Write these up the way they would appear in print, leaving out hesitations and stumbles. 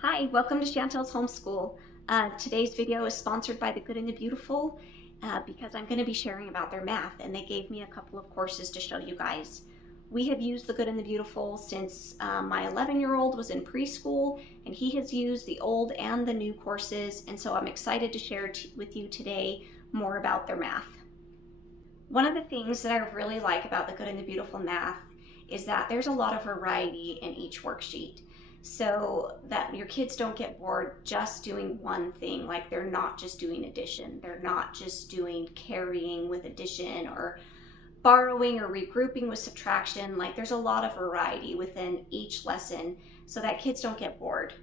Hi, welcome to Chantel's Homeschool. Today's video is sponsored by The Good and the Beautiful because I'm going to be sharing about their math, and they gave me a couple of courses to show you guys. We have used The Good and the Beautiful since my 11-year-old was in preschool, and he has used the old and the new courses, and so I'm excited to share with you today more about their math. One of the things that I really like about The Good and the Beautiful math is that there's a lot of variety in each worksheet, so that your kids don't get bored just doing one thing. Like, they're not just doing addition, they're not just doing carrying with addition or borrowing or regrouping with subtraction. Like, there's a lot of variety within each lesson so that kids don't get bored.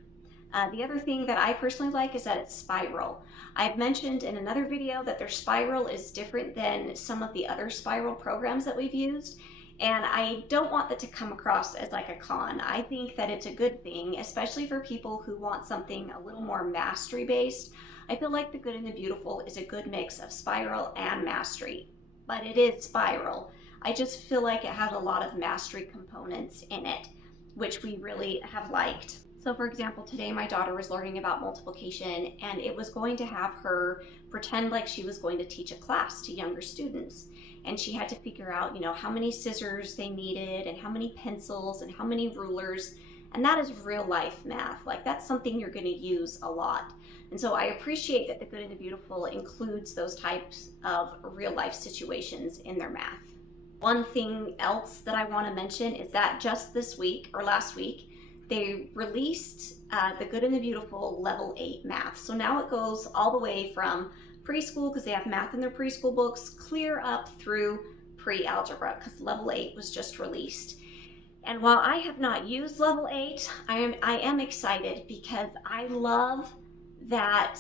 The other thing that I personally like is that it's spiral. I've mentioned in another video that their spiral is different than some of the other spiral programs that we've used. And I don't want that to come across as like a con. I think that it's a good thing, especially for people who want something a little more mastery based. I feel like The Good and the Beautiful is a good mix of spiral and mastery, but it is spiral. I just feel like it has a lot of mastery components in it, which we really have liked. So for example, today my daughter was learning about multiplication, and it was going to have her pretend like she was going to teach a class to younger students. And she had to figure out, how many scissors they needed and how many pencils and how many rulers. And that is real life math. Like, that's something you're going to use a lot. And so I appreciate that The Good and the Beautiful includes those types of real life situations in their math. One thing else that I want to mention is that just this week or last week, they released The Good and the Beautiful Level 8 math. So now it goes all the way from preschool, because they have math in their preschool books, clear up through pre-algebra, because Level 8 was just released. And while I have not used Level 8, I am excited because I love that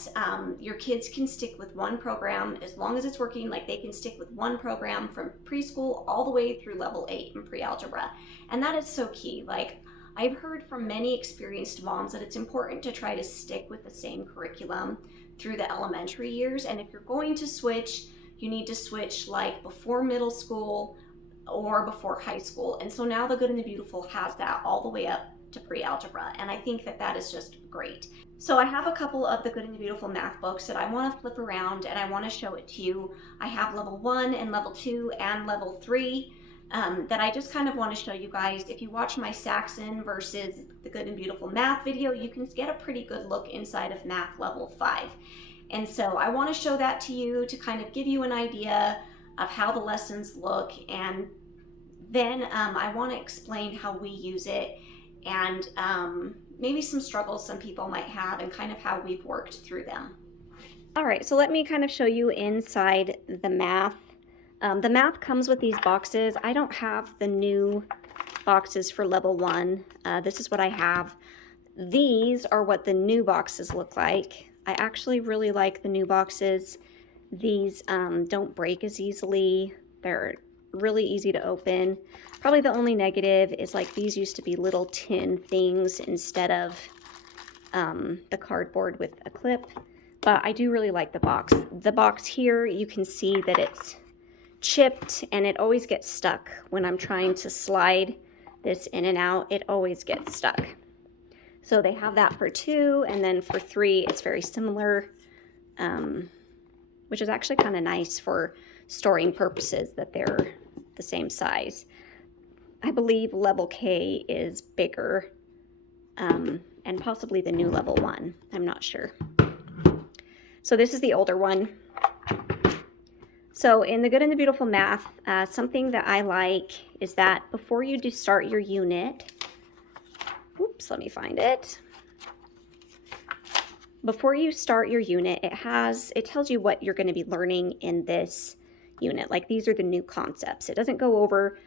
your kids can stick with one program as long as it's working. Like, they can stick with one program from preschool all the way through Level 8 in pre-algebra. And that is so key. Like, I've heard from many experienced moms that it's important to try to stick with the same curriculum through the elementary years. And if you're going to switch, you need to switch like before middle school or before high school. And so now The Good and the Beautiful has that all the way up to pre-algebra. And I think that that is just great. So I have a couple of The Good and the Beautiful math books that I want to flip around and I want to show it to you. I have Level 1 and Level 2 and Level 3. That I just kind of want to show you guys. If you watch my Saxon versus The Good and Beautiful math video, you can get a pretty good look inside of math level 5. And so I want to show that to you to kind of give you an idea of how the lessons look, and then I want to explain how we use it, and maybe some struggles some people might have and kind of how we've worked through them. All right, so let me kind of show you inside the math. The math comes with these boxes. I don't have the new boxes for Level 1. This is what I have. These are what the new boxes look like. I actually really like the new boxes. These don't break as easily. They're really easy to open. Probably the only negative is, like, these used to be little tin things instead of the cardboard with a clip. But I do really like the box. The box here, you can see that it's chipped, and it always gets stuck when I'm trying to slide this in and out. It always gets stuck. So they have that for 2, and then for 3 it's very similar, which is actually kind of nice for storing purposes that they're the same size. I believe Level K is bigger, and possibly the new Level 1. I'm not sure. So this is the older one. So in The Good and the Beautiful math, something that I like is that before you do start your unit, oops, let me find it. Before you start your unit, it tells you what you're going to be learning in this unit. Like, these are the new concepts. It doesn't go over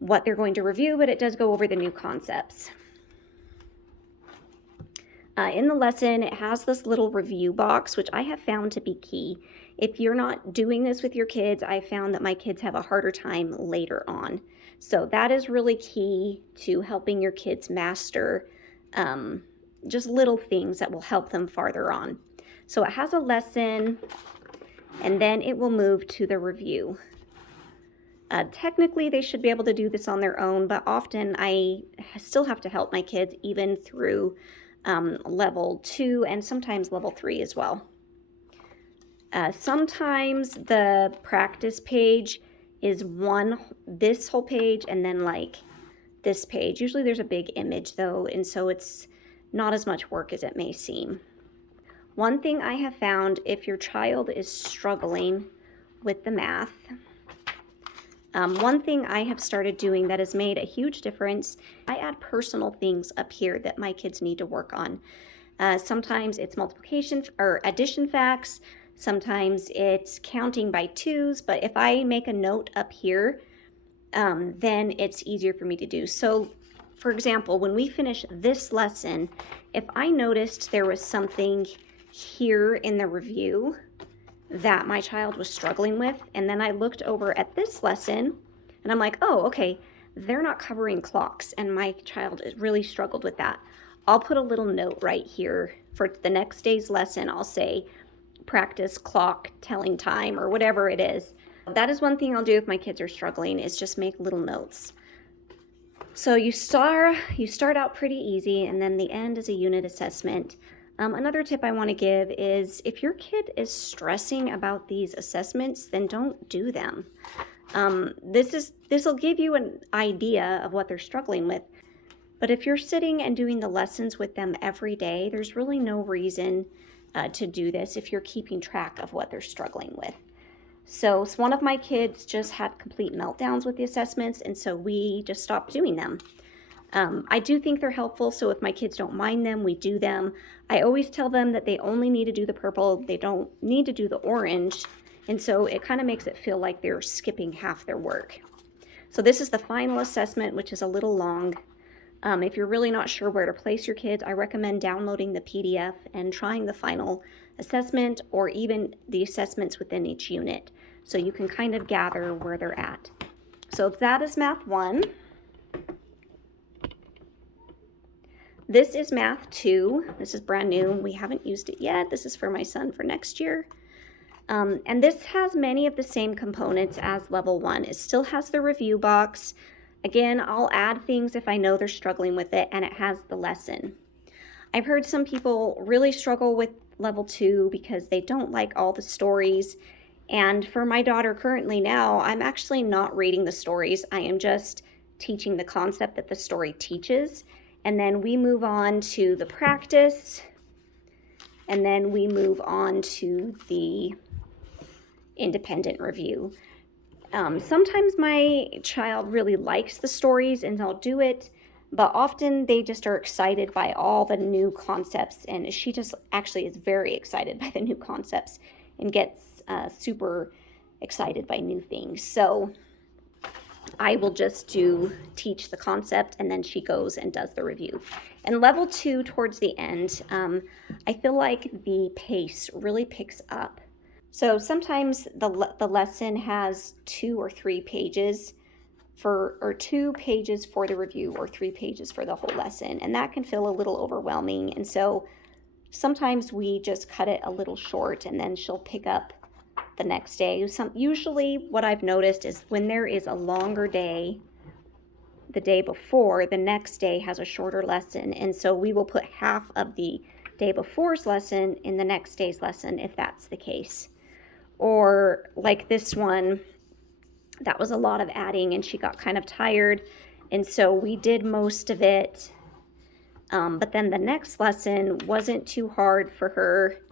what they're going to review, but it does go over the new concepts. In the lesson, it has this little review box, which I have found to be key. If you're not doing this with your kids, I found that my kids have a harder time later on. So that is really key to helping your kids master just little things that will help them farther on. So it has a lesson, and then it will move to the review. Technically, they should be able to do this on their own, but often I still have to help my kids even through level 2, and sometimes level 3 as well. Sometimes the practice page is this whole page, and then like this page. Usually there's a big image though, and so it's not as much work as it may seem. One thing I have found, if your child is struggling with the math, one thing I have started doing that has made a huge difference, I add personal things up here that my kids need to work on. Sometimes it's multiplication or addition facts, sometimes it's counting by twos, but if I make a note up here, then it's easier for me to do. So, for example, when we finish this lesson, if I noticed there was something here in the review that my child was struggling with, and then I looked over at this lesson, and I'm like, oh, okay, they're not covering clocks, and my child really struggled with that. I'll put a little note right here for the next day's lesson. I'll say, practice clock telling time, or whatever it is. That is one thing I'll do if my kids are struggling, is just make little notes. So you start out pretty easy, and then the end is a unit assessment. Another tip I want to give is, if your kid is stressing about these assessments, then don't do them. This will give you an idea of what they're struggling with. But if you're sitting and doing the lessons with them every day, there's really no reason to do this if you're keeping track of what they're struggling with. So one of my kids just had complete meltdowns with the assessments, and so we just stopped doing them. I do think they're helpful, so if my kids don't mind them, we do them. I always tell them that they only need to do the purple, they don't need to do the orange, and so it kind of makes it feel like they're skipping half their work. So this is the final assessment, which is a little long. If you're really not sure where to place your kids, I recommend downloading the PDF and trying the final assessment, or even the assessments within each unit, so you can kind of gather where they're at. So that is Math 1. This is Math 2. This is brand new. We haven't used it yet. This is for my son for next year. And this has many of the same components as level 1. It still has the review box. Again, I'll add things if I know they're struggling with it, and it has the lesson. I've heard some people really struggle with level 2 because they don't like all the stories. And for my daughter currently now, I'm actually not reading the stories. I am just teaching the concept that the story teaches. And then we move on to the practice, and then we move on to the independent review. Sometimes my child really likes the stories and I'll do it, but often they just are excited by all the new concepts, and she just actually is very excited by the new concepts and gets super excited by new things. So I will just teach the concept, and then she goes and does the review. And level 2, towards the end, I feel like the pace really picks up. So sometimes the lesson has 2 or 3 pages or 2 pages for the review, or 3 pages for the whole lesson, and that can feel a little overwhelming. And so sometimes we just cut it a little short, and then she'll pick up the next day. Usually what I've noticed is when there is a longer day the day before, the next day has a shorter lesson, and so we will put half of the day before's lesson in the next day's lesson if that's the case. Or like this one, that was a lot of adding and she got kind of tired, and so we did most of it, but then the next lesson wasn't too hard for her,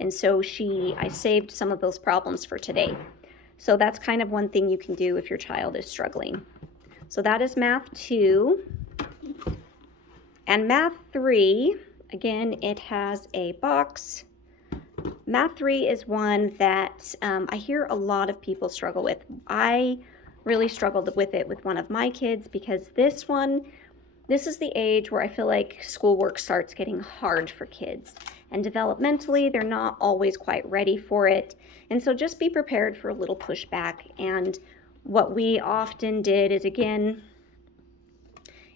and so I saved some of those problems for today. So that's kind of one thing you can do if your child is struggling. So that is Math 2. And Math 3, again, it has a box. Math 3 is one that I hear a lot of people struggle with. I really struggled with it with one of my kids, because this is the age where I feel like schoolwork starts getting hard for kids. And developmentally, they're not always quite ready for it. And so just be prepared for a little pushback. And what we often did is, again,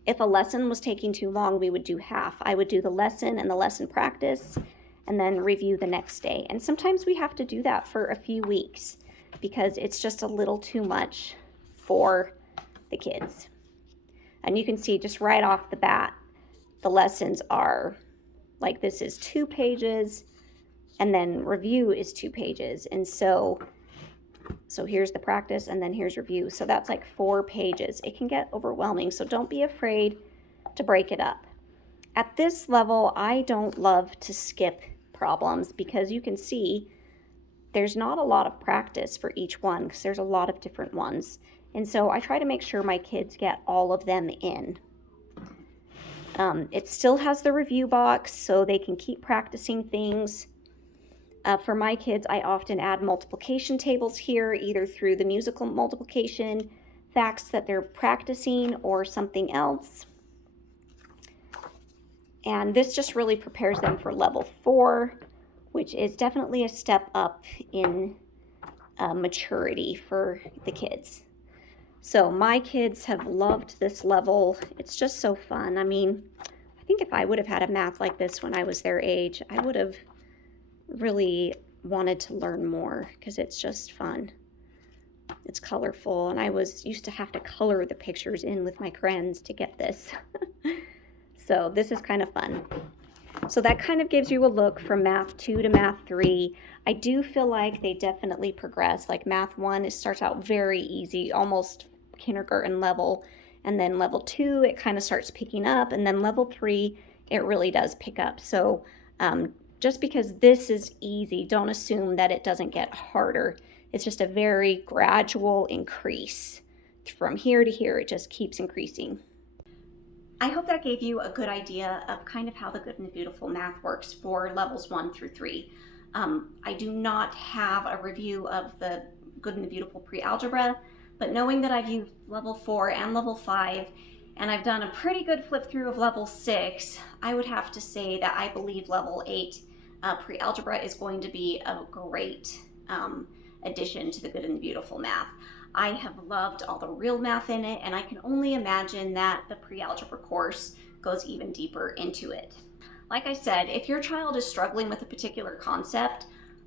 if a lesson was taking too long, we would do half. I would do the lesson and the lesson practice, and then review the next day. And sometimes we have to do that for a few weeks because it's just a little too much for the kids. And you can see just right off the bat, the lessons are Like this is 2 pages, and then review is 2 pages. And so here's the practice, and then here's review. So that's like 4 pages. It can get overwhelming, so don't be afraid to break it up. At this level, I don't love to skip problems because you can see there's not a lot of practice for each one because there's a lot of different ones. And so I try to make sure my kids get all of them in. It still has the review box so they can keep practicing things. For my kids, I often add multiplication tables here, either through the musical multiplication, facts that they're practicing, or something else. And this just really prepares them for level 4, which is definitely a step up in maturity for the kids. So my kids have loved this level. It's just so fun. I mean, I think if I would have had a math like this when I was their age, I would have really wanted to learn more because it's just fun. It's colorful, and I used to have to color the pictures in with my crayons to get this. So this is kind of fun. So that kind of gives you a look from Math 2 to Math 3. I do feel like they definitely progress. Like Math 1, it starts out very easy, almost kindergarten level. And then level 2, it kind of starts picking up. And then level 3, it really does pick up. So just because this is easy, don't assume that it doesn't get harder. It's just a very gradual increase. From here to here, it just keeps increasing. I hope that gave you a good idea of kind of how the Good and the Beautiful math works for levels 1 through 3. I do not have a review of the Good and the Beautiful pre-algebra, but knowing that I've used level 4 and level 5, and I've done a pretty good flip through of level 6, I would have to say that I believe level 8 pre-algebra is going to be a great addition to the Good and the Beautiful math. I have loved all the real math in it, and I can only imagine that the pre-algebra course goes even deeper into it. Like I said, if your child is struggling with a particular concept,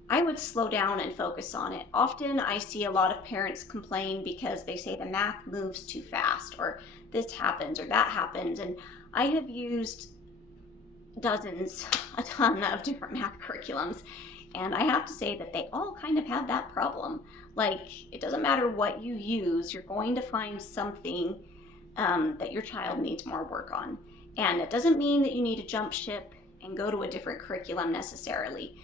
I would slow down and focus on it. Often I see a lot of parents complain because they say the math moves too fast, or this happens or that happens, and I have used a ton of different math curriculums, and I have to say that they all kind of have that problem. Like, it doesn't matter what you use, you're going to find something that your child needs more work on. And it doesn't mean that you need to jump ship and go to a different curriculum necessarily.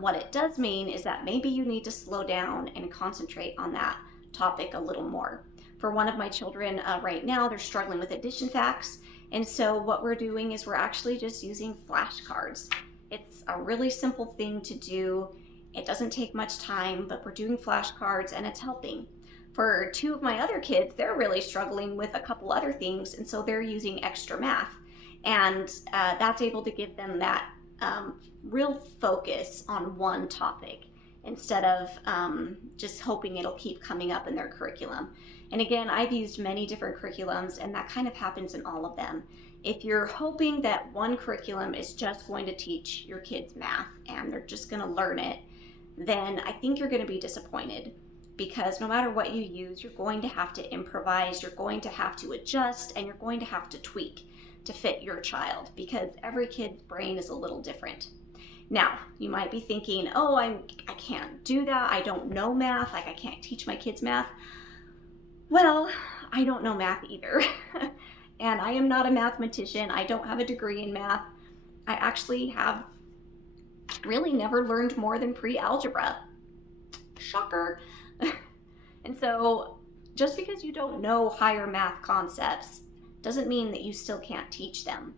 What it does mean is that maybe you need to slow down and concentrate on that topic a little more. For one of my children right now, they're struggling with addition facts. And so what we're doing is we're actually just using flashcards. It's a really simple thing to do. It doesn't take much time, but we're doing flashcards and it's helping. For 2 of my other kids, they're really struggling with a couple other things, and so they're using extra math. And that's able to give them that real focus on one topic instead of just hoping it'll keep coming up in their curriculum. And again, I've used many different curriculums, and that kind of happens in all of them. If you're hoping that one curriculum is just going to teach your kids math and they're just going to learn it, then I think you're going to be disappointed, because no matter what you use, you're going to have to improvise, you're going to have to adjust, and you're going to have to tweak to fit your child, because every kid's brain is a little different. Now, you might be thinking, oh, I can't do that. I don't know math. Like, I can't teach my kids math. Well, I don't know math either. And I am not a mathematician. I don't have a degree in math. I actually have really never learned more than pre-algebra. Shocker. And so just because you don't know higher math concepts doesn't mean that you still can't teach them.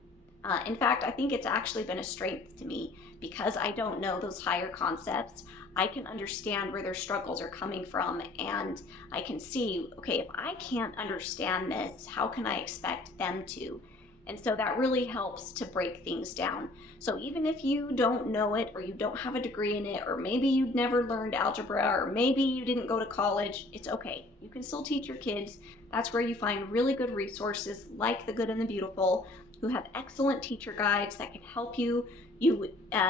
In fact, I think it's actually been a strength to me, because I don't know those higher concepts. I can understand where their struggles are coming from, and I can see, okay, if I can't understand this, how can I expect them to? And so that really helps to break things down. So even if you don't know it, or you don't have a degree in it, or maybe you've never learned algebra, or maybe you didn't go to college, it's okay. You can still teach your kids. That's where you find really good resources like the Good and the Beautiful, who have excellent teacher guides that can help you. You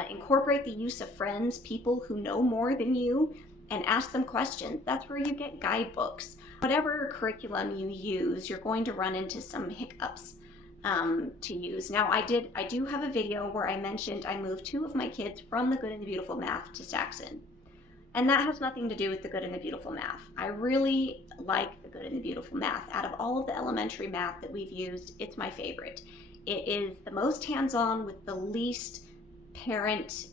incorporate the use of friends, people who know more than you, and ask them questions. That's where you get guidebooks. Whatever curriculum you use, you're going to run into some hiccups. to use. Now I do have a video where I mentioned I moved 2 of my kids from the Good and the Beautiful Math to Saxon. And that has nothing to do with the Good and the Beautiful Math. I really like the Good and the Beautiful Math. Out of all of the elementary math that we've used, it's my favorite. It is the most hands-on with the least parent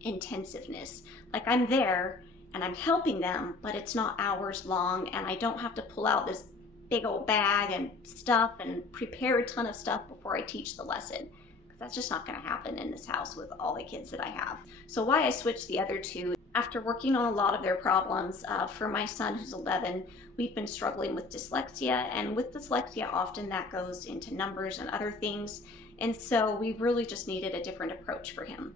intensiveness. Like, I'm there and I'm helping them, but it's not hours long, and I don't have to pull out this big old bag and stuff and prepare a ton of stuff before I teach the lesson. Because that's just not going to happen in this house with all the kids that I have. So why I switched the other two, after working on a lot of their problems, for my son who's 11, we've been struggling with dyslexia, and with dyslexia often that goes into numbers and other things, and so we really just needed a different approach for him.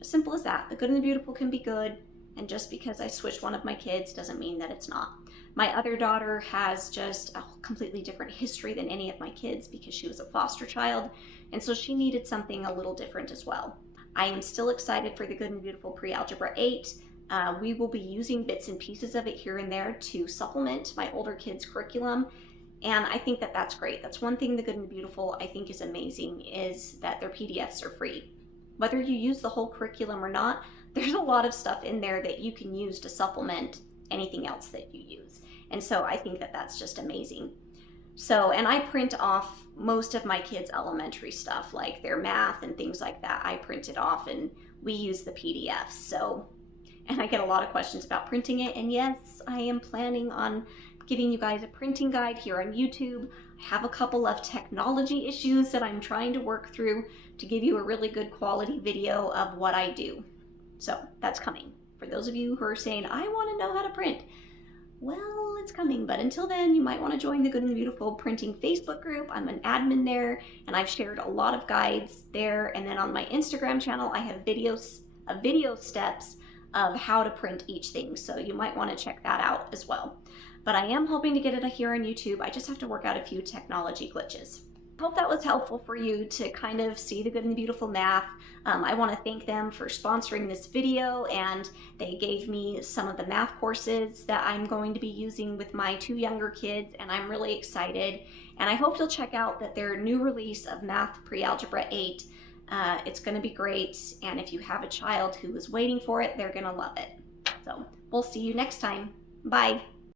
As simple as that. The Good and the Beautiful can be good, and just because I switched one of my kids doesn't mean that it's not. My other daughter has just a completely different history than any of my kids because she was a foster child, and so she needed something a little different as well. I am still excited for the Good and Beautiful Pre-Algebra 8. We will be using bits and pieces of it here and there to supplement my older kids' curriculum, and I think that that's great. That's one thing the Good and the Beautiful I think is amazing, is that their PDFs are free. Whether you use the whole curriculum or not, there's a lot of stuff in there that you can use to supplement anything else that you use. And so I think that that's just amazing. So, and I print off most of my kids' elementary stuff, like their math and things like that. I print it off and we use the PDFs. So, and I get a lot of questions about printing it. And yes, I am planning on giving you guys a printing guide here on YouTube. I have a couple of technology issues that I'm trying to work through to give you a really good quality video of what I do. So that's coming. For those of you who are saying, I want to know how to print, well, it's coming, but until then, you might want to join the Good and the Beautiful Printing Facebook group. I'm an admin there, and I've shared a lot of guides there. And then on my Instagram channel, I have video steps of how to print each thing. So you might want to check that out as well. But I am hoping to get it here on YouTube. I just have to work out a few technology glitches. Hope that was helpful for you to kind of see the Good and the Beautiful Math. I want to thank them for sponsoring this video, and they gave me some of the math courses that I'm going to be using with my 2 younger kids, and I'm really excited. And I hope you'll check out their new release of Math Pre-Algebra 8. It's going to be great, and if you have a child who is waiting for it, they're going to love it. So we'll see you next time. Bye.